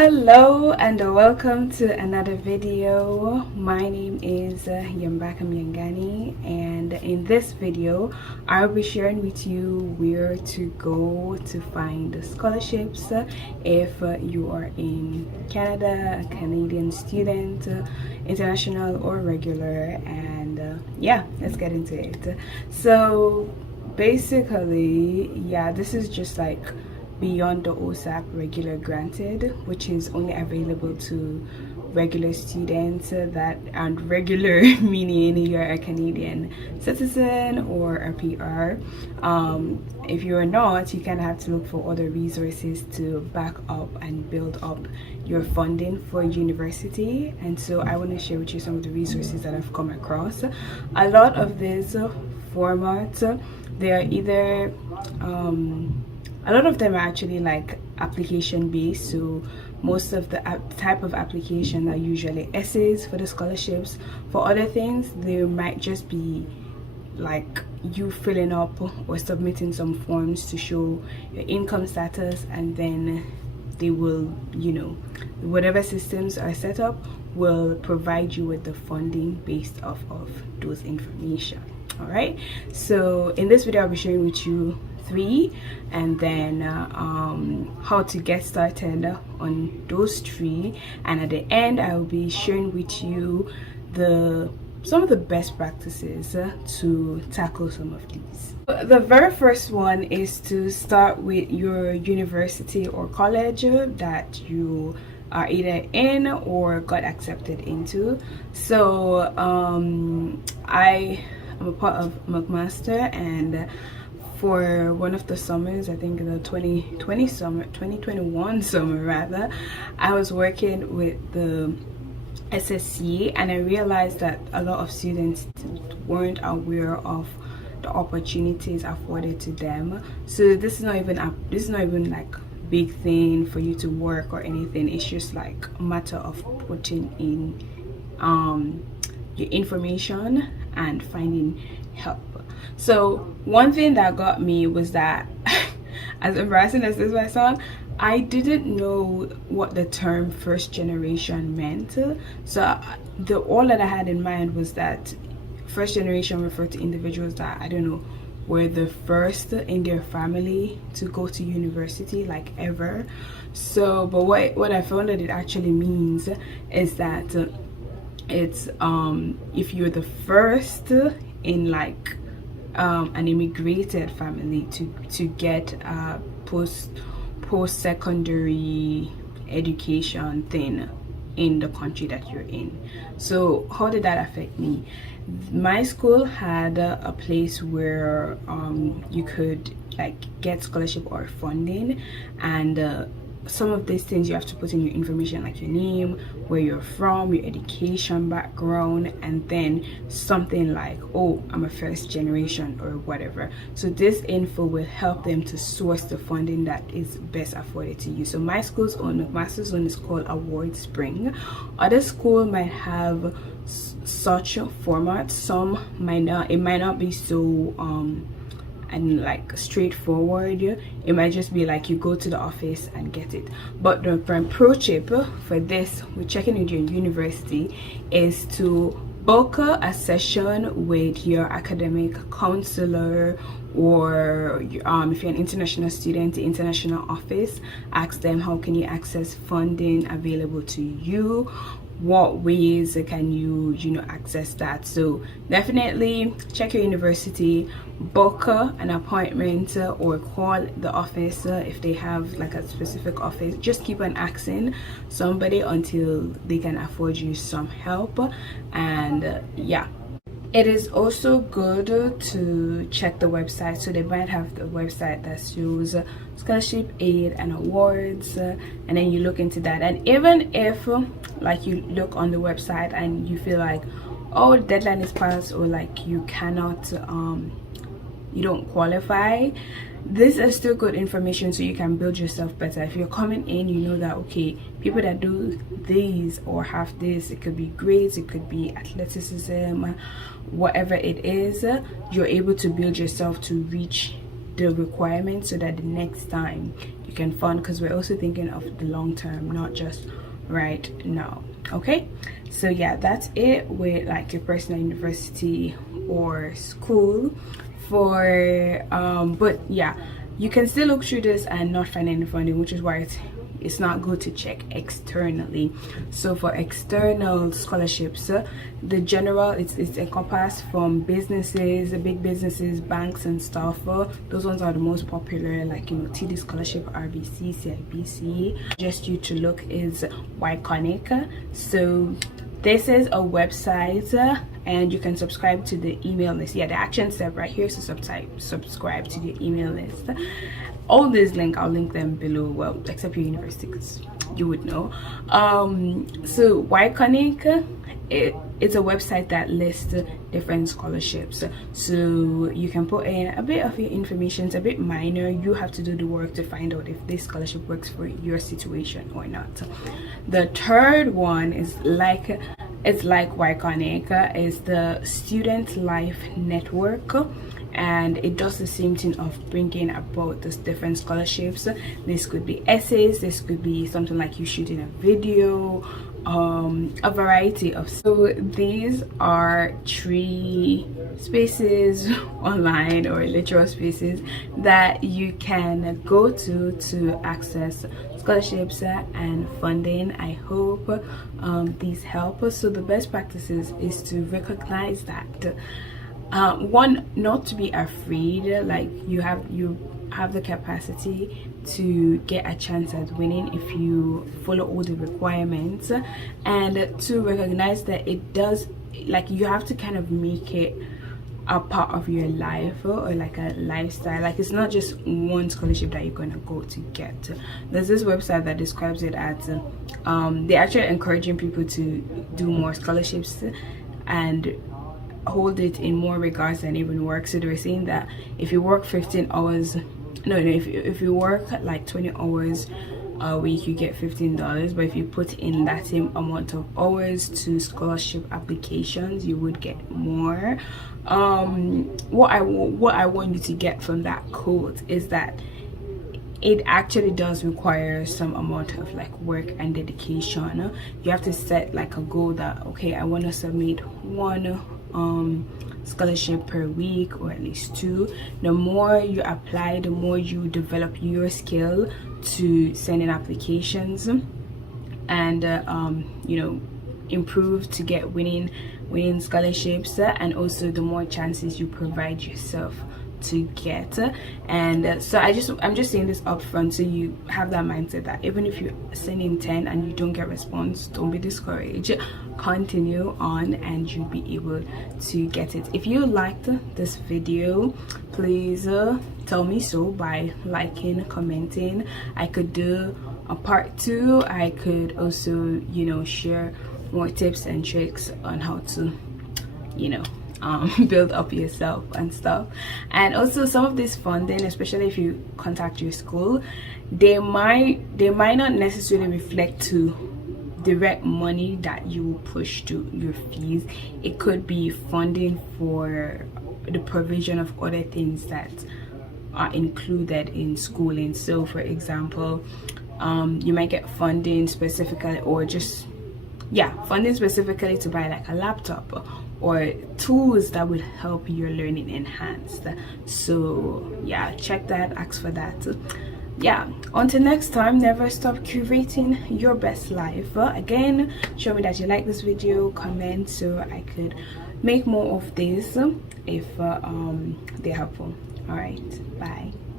Hello and welcome to another video. My name is Yambaka Myangani, and in this video I'll be sharing with you where to go to find scholarships if you are in Canada, a Canadian student, international or regular. And yeah, let's get into it. So basically, yeah, this is just like beyond the OSAP regular granted, which is only available to regular students that aren't regular meaning you're a Canadian citizen or a PR. If you're not, you kind of have to look for other resources to back up and build up your funding for university. And so I want to share with you some of the resources that I've come across. A lot of these formats, they are either a lot of them are actually like application based, so most of the type of application are usually essays for the scholarships. For other things, they might just be like you filling up or submitting some forms to show your income status, and then they will, you know, whatever systems are set up will provide you with the funding based off of those information. All right, so in this video I'll be sharing with you three, and then how to get started on those three, and at the end I will be sharing with you some of the best practices to tackle some of these. The very first one is to start with your university or college that you are either in or got accepted into. So I am a part of McMaster, and for one of the summers, I think the 2021 summer rather, I was working with the SSC, and I realized that a lot of students weren't aware of the opportunities afforded to them. So this is not even like big thing for you to work or anything. It's just like a matter of putting in your information and finding help. So one thing that got me was that as embarrassing as this might sound, I didn't know what the term first generation meant. So all that I had in mind was that first generation referred to individuals that, I don't know, were the first in their family to go to university, like ever. So but what I found that it actually means is that it's if you're the first in like an immigrated family to get a post-secondary education thing in the country that you're in. So how did that affect me? My school had a place where you could like get scholarship or funding, and some of these things you have to put in your information, like your name, where you're from, your education background, and then something like, oh, I'm a first generation or whatever. So this info will help them to source the funding that is best afforded to you. So my school's own, McMaster's own, is called Award Spring. Other school might have such formats. Some might not. It might not be so and like straightforward. It might just be like you go to the office and get it. But the pro tip for this with checking with your university is to book a session with your academic counselor, or if you're an international student, the international office. Ask them, how can you access funding available to you? What ways can you access that? So definitely check your university, book an appointment, or call the office if they have like a specific office. Just keep on asking somebody until they can afford you some help. And yeah, it is also good to check the website. So they might have the website that shows scholarship, aid, and awards, and then you look into that. And even if like you look on the website and you feel like, oh, the deadline is passed, or like you cannot you don't qualify, this is still good information so you can build yourself better. If you're coming in, you know that okay, people that do these or have this, it could be grades, it could be athleticism, whatever it is, you're able to build yourself to reach the requirements so that the next time you can fund, because we're also thinking of the long term, not just right now. Okay, so yeah, that's it with like your personal university or school for but yeah, you can still look through this and not find any funding, which is why it's not good to check externally. So for external scholarships, the general, it's encompassed from businesses, big businesses, banks and stuff. Those ones are the most popular, like, you know, TD scholarship, RBC, CIBC. Just you to look is Wyconic. So this is a website, and you can subscribe to the email list. Yeah, the action step right here is to subscribe to the email list. All these links, I'll link them below, well, except your university, because you would know. So Wyconic, it's a website that lists different scholarships, so you can put in a bit of your information. It's a bit minor. You have to do the work to find out if this scholarship works for your situation or not. The third one is like Wyconic, is the Student Life Network, and it does the same thing of bringing about these different scholarships. This could be essays, this could be something like you shooting a video, a variety of. So these are 3 spaces online, or literal spaces, that you can go to access scholarships and funding. I hope these help us. So the best practices is to recognize that one, not to be afraid, like you have the capacity to get a chance at winning if you follow all the requirements, and to recognize that it does, like, you have to kind of make it a part of your life, or like a lifestyle. Like, it's not just one scholarship that you're gonna go to get. There's this website that describes it as they're actually encouraging people to do more scholarships and hold it in more regards than even work. So they were saying that if you work 15 hours, if you work like 20 hours a week, you get $15, but if you put in that same amount of hours to scholarship applications, you would get more. What I want you to get from that quote is that it actually does require some amount of like work and dedication. You have to set like a goal that, okay, I want to submit 1 scholarship per week, or at least 2. The more you apply, the more you develop your skill to send in applications, and you know, improve to get winning scholarships, and also the more chances you provide yourself to get. And so I'm just saying this up front, so you have that mindset that even if you send in 10 and you don't get response, don't be discouraged. Continue on and you'll be able to get it. If you liked this video, please tell me so by liking, commenting. I could do a part 2. I could also, you know, share more tips and tricks on how to, you know, build up yourself and stuff. And also some of this funding, especially if you contact your school, they might not necessarily reflect to direct money that you will push to your fees. It could be funding for the provision of other things that are included in schooling. So for example, you might get funding specifically, or just funding specifically to buy like a laptop or tools that will help your learning enhanced. So yeah, check that, ask for that. Yeah, until next time, never stop curating your best life. Again, show me that you like this video, comment so I could make more of this if they're helpful. All right, bye.